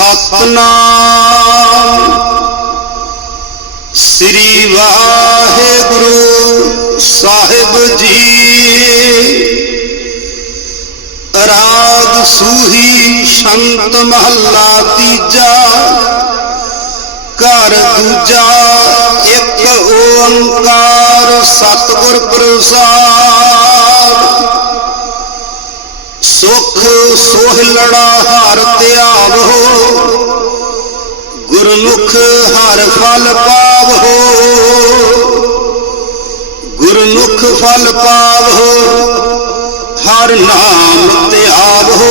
ਸਤਨਾਮ। ਸ੍ਰੀ ਵਾਹਿਗੁਰੂ ਸਾਹਿਬ ਜੀ। ਰਾਗ ਸੂਹੀ ਸ਼ੰਤ ਮਹੱਲਾ ਤੀਜਾ। ਘਰ ਦੂਜਾ, ਇੱਕ ਓੰਕਾਰ ਸਤਿਗੁਰ ਪ੍ਰਸਾਦ। ਸੁਖ ਸੋਹਿਲੜਾ ਹਰ ਧਿਆਵੋ ਗੁਰਮੁਖ ਹਰ ਫਲ ਪਾਵੋ। ਗੁਰਮੁਖ ਫਲ ਪਾਵੋ, ਹਰ ਨਾਮ ਧਿਆਵੋ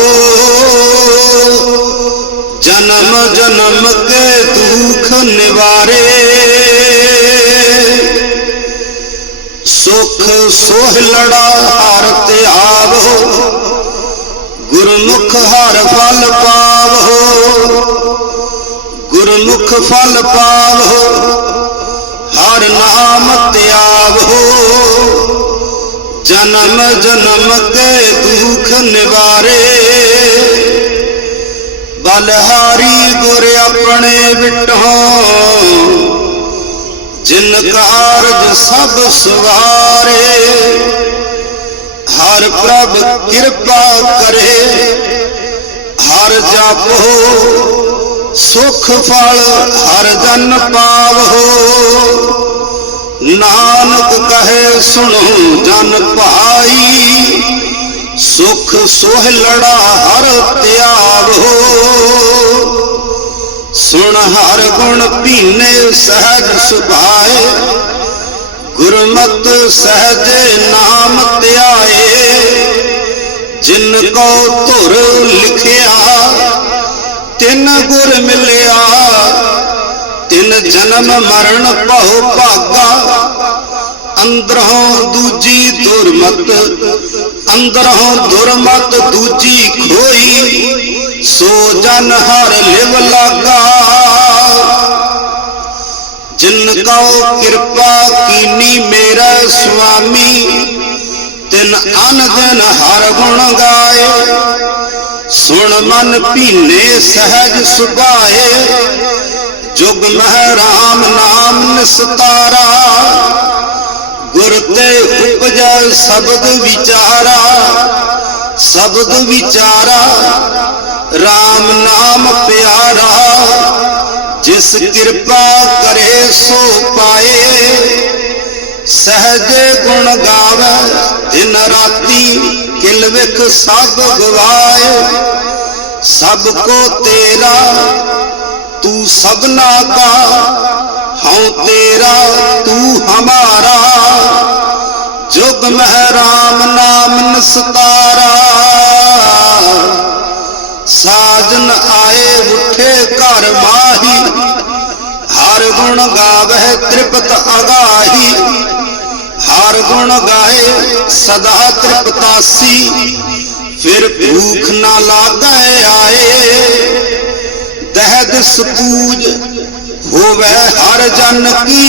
ਜਨਮ ਜਨਮ ਕੇ ਦੁਖ ਨਿਵਾਰੇ। ਸੁਖ ਸੋਹਿਲੜਾ ਹਰ ਧਿਆਵੋ ਗੁਰਮੁਖ ਹਰ ਫਲ ਪਾਵੋ। ਗੁਰਮੁਖ ਫਲ ਪਾਵੋ, ਹਰ ਨਾਮ ਧਿਆਵੋ ਜਨਮ ਜਨਮ ਕੇ ਦੁਖ ਨਿਵਾਰੇ। ਬਲਹਾਰੀ ਗੁਰ ਆਪਣੇ ਵਿਟਹੋਂ ਜਿਨ ਕਾਰਜ ਸਭ ਸਵਾਰੇ। ਹਰ ਪ੍ਰਭ ਕਿਰਪਾ ਕਰੇ, ਹਰ ਜਾਪੋ, ਸੁਖ ਫਲ, ਹਰ ਜਨ ਪਾਵੋ। ਨਾਨਕ ਕਹੇ, ਸੁਣੋ ਜਨ ਭਾਈ, ਸੁਖ ਸੋਹਿਲੜਾ ਹਰ ਧਿਆਵੋ ਸੁਣ ਹਰ ਗੁਣ ਪੀਨੇ ਸਹਿਜ ਸੁਭਾਏ, ਗੁਰਮਤ ਸਹਜੇ ਨਾਮ ਜਿਨ ਧੁਰ ਲਿਖਿਆ, ਤਿੰਨ ਗੁਰ ਮਿਲਿਆ। ਤਿੰਨ ਜਨਮ ਮਰਨ ਭਉ ਭਾਗਾ, ਅੰਦਰੋਂ ਦੂਜੀ ਦੁਰਮਤ, ਅੰਦਰੋਂ ਦੁਰਮਤ ਦੂਜੀ ਖੋਈ, ਸੋ ਜਨ ਹਰ ਲਿਵ ਲਾਗਾ। ਜਿਨ ਕਉ ਕਿਰਪਾ ਕੀਨੀ ਮੇਰਾ ਸੁਆਮੀ ਤਿਨ ਅਨ ਦਿਨ ਹਰ ਗੁਣ ਗਾਏ। ਸੁਣ ਮਨ ਭੀਨੇ ਸਹਿਜ ਸੁਭਾਏ। ਜੁਗ ਮਹਿ ਰਾਮ ਨਾਮ ਨਿਸਤਾਰਾ। ਗੁਰ ਤੇ ਉਪਜੈ ਸ਼ਬਦ ਵਿਚਾਰਾ। ਸ਼ਬਦ ਵਿਚਾਰਾ RAM ਨਾਮ ਪਿਆਰਾ। ਜਿਸ ਕਿਰਪਾ ਕਰੇ ਸੋ ਪਾਏ। ਸਹਜੇ ਗੁਣ ਗਾਵੇ, ਦਿਨ ਰਾਤੀ ਕਿਲ ਵਿਖ ਸਭ ਗਵਾਏ। ਸਭ ਕੋ ਤੇਰਾ, ਤੂੰ ਸਭਨਾ ਕਾ, ਹਉ ਤੇਰਾ, ਤੂੰ ਹਮਾਰਾ। ਜੁਗ ਮਹਿ ਰਾਮ ਨਾਮ ਨਸਤਾਰਾ। ਸਾਜਨ ਆਏ ਉਠੇ ਘਰ ਮਾਹੀ, ਹਰ ਗੁਣ ਗਾਵੇ ਤ੍ਰਿਪਤ ਅਗਾਹੀ। ਹਰ ਗੁਣ ਗਾਏ, ਸਦਾ ਤ੍ਰਿਪਤਾਸੀ। ਫਿਰ ਭੂਖ ਨਾ ਲਾਗੈ ਆਏ, ਦਹਿਦ ਸਪੂਜ ਹੋਵੇ ਹਰ ਜਨ ਕੀ।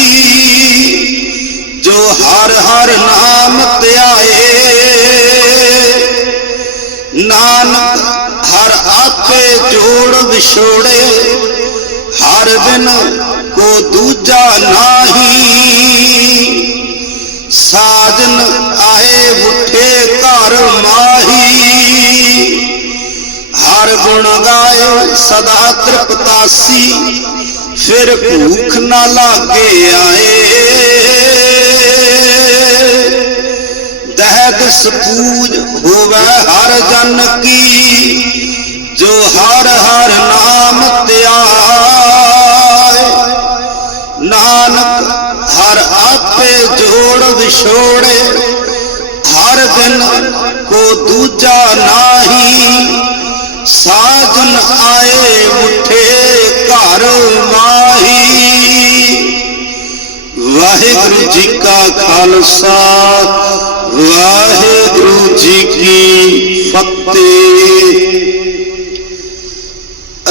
ਜੋ ਹਰ ਹਰ ਨਾਮ ਧਿਆਏ, ਨਾਨਕ ਹਰ ਆਪੇ ਜੋੜ ਵਿਛੋੜੇ, ਹਰ ਦਿਨ ਕੋ ਦੂਜਾ ਨਾਹੀ। ਉਠੇ ਘਰ ਮਾਹੀ ਹਰ ਗੁਣ ਗਾਏ, ਸਦਾ ਤ੍ਰਿਪਤਾਸੀ, ਫਿਰ ਭੂਖ ਨਾ ਲਾਗੇ ਆਏ। ਦਹਿਦ ਸਪੂਜ ਹੋਵੇ ਹਰ ਜਨ ਕੀ, ਜੋ ਹਰ ਹਰ ਨਾਮ ਧਿਆਏ ਨਾਨਕ ਹਰ ਆਪੇ ਜੋੜ ਵਿਛੋੜੇ ਹਰ ਕੋ ਦੂਜਾ ਨਾਹੀ ਸਾਜਨ ਆਏ ਉਠੇ ਘਰ ਮਾਹੀ। ਵਾਹਿਗੁਰੂ ਜੀ ਕਾ ਖਾਲਸਾ, ਵਾਹਿਗੁਰੂ ਜੀ ਕੀ ਫਤਿਹ।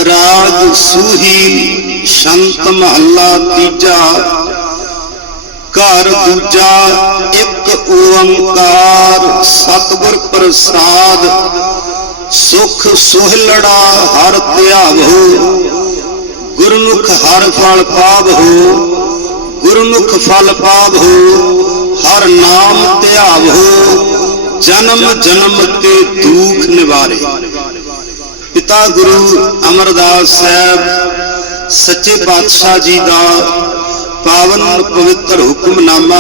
ਰਾਗ ਸੂਹੀ ਸ਼ੰਤ ਮਹੱਲਾ ਤੀਜਾ, ਘਰ ਦੂਜਾ ਇੱਕ ਓੰਕਾਰ, ਸਤਿਗੁਰ ਪ੍ਰਸਾਦ, ਸੁਖ ਸੁਹਲੜਾ ਹਰ ਧਿਆਵੋ ਗੁਰਮੁਖ ਹਰ ਫਲ ਪਾਵੋ ਗੁਰਮੁਖ ਫਲ ਪਾਵੋ ਹਰ ਨਾਮ ਧਿਆਵੋ ਜਨਮ ਜਨਮ ਤੇ ਦੁਖ ਨਿਵਾਰੇ। ਪਿਤਾ ਗੁਰੂ ਅਮਰਦਾਸ ਸਾਹਿਬ, ਸੱਚੇ ਪਾਤਸ਼ਾਹ ਜੀ ਦਾ ਪਾਵਨ ਪਵਿੱਤਰ ਹੁਕਮਨਾਮਾ,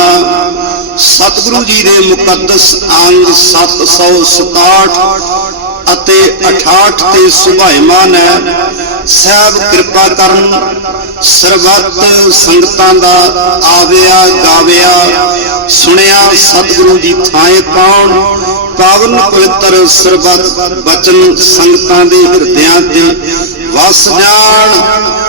ਸਤਿਗੁਰੂ ਜੀ ਦੇ ਮੁਕੱਦਸ ਅੰਗ 767 ਅਤੇ 68 ਤੇ ਸੁਭਾਇਮਾਨ ਹੈ। ਸਾਹਿਬ ਕਿਰਪਾ ਕਰਨ ਸਰਬੱਤ ਸੰਗਤਾਂ ਦਾ ਆਵਿਆ, ਗਾਵਿਆ, ਸੁਣਿਆ ਸਤਿਗੁਰੂ ਦੀ ਥਾਂ ਪਾਉਣ ਪਾਵਨ ਪਵਿੱਤਰ ਸਰਬੱਤ ਬਚਨ ਸੰਗਤਾਂ ਦੇ ਹਿਰਦਿਆਂ ਤੇ ਵਸ ਜਾਣ।